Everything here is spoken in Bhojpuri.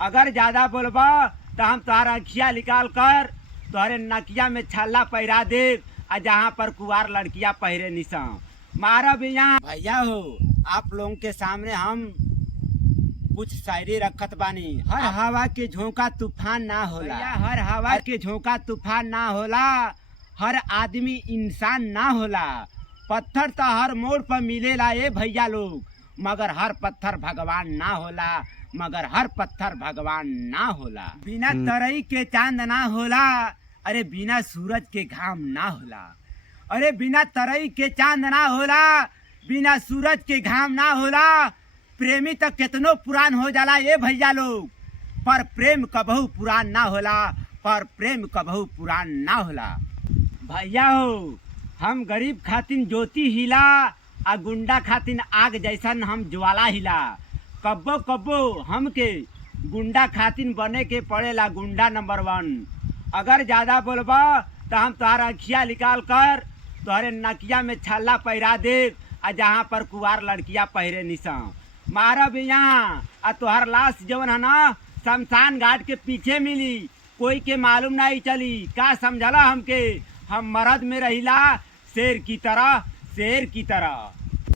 अगर ज्यादा बोलबा तो हम तुम्हारा अखिया निकाल कर तुम्हारे नकिया में छल्ला पहिरा दे, जहाँ पर कुवार लड़कियां पहिरे निशा मारा भी यहाँ। भैया हो, आप लोगों के सामने हम कुछ शायरी रखत बानी। हर हवा के झोंका तूफान ना होला, हर हवा के झोंका तूफान ना होला, हर आदमी इंसान ना होला। पत्थर तो हर मोड़ पर मिलेला ए भैया लोग, मगर हर पत्थर भगवान ना होला, मगर हर पत्थर भगवान ना होला। बिना तरई के चांद ना होला, अरे बिना सूरज के घाम ना होला। अरे बिना तरई के चांद ना होला, बिना सूरज के घाम ना होला। प्रेमी तक कितनो पुरान हो जाला ये भैया लोग, पर प्रेम कबहू पुरान ना होला, पर प्रेम कबहू पुरान ना होला। भैया हो, हम गरीब खातिन ज्योति हिला, आ गुंडा खातिन आग जैसन हम ज्वाला हिला। कब्बो कब्बो हमके गुंडा खातिन बने के पड़ेला गुंडा नंबर 1। अगर ज्यादा बोलबा तो हम तुम्हारा अखिया निकाल कर तुम्हारे नकिया में छल्ला पहिरा दे, जहाँ पर कुवार लड़कियां पहिरे निशा मारा भी यहाँ। आ तुहार लाश जवन है ना शमशान घाट के पीछे मिली, कोई के मालूम नहीं चली। का समझला हमके, हम मरद में रहिला शेर की तरह, शेर की तरह।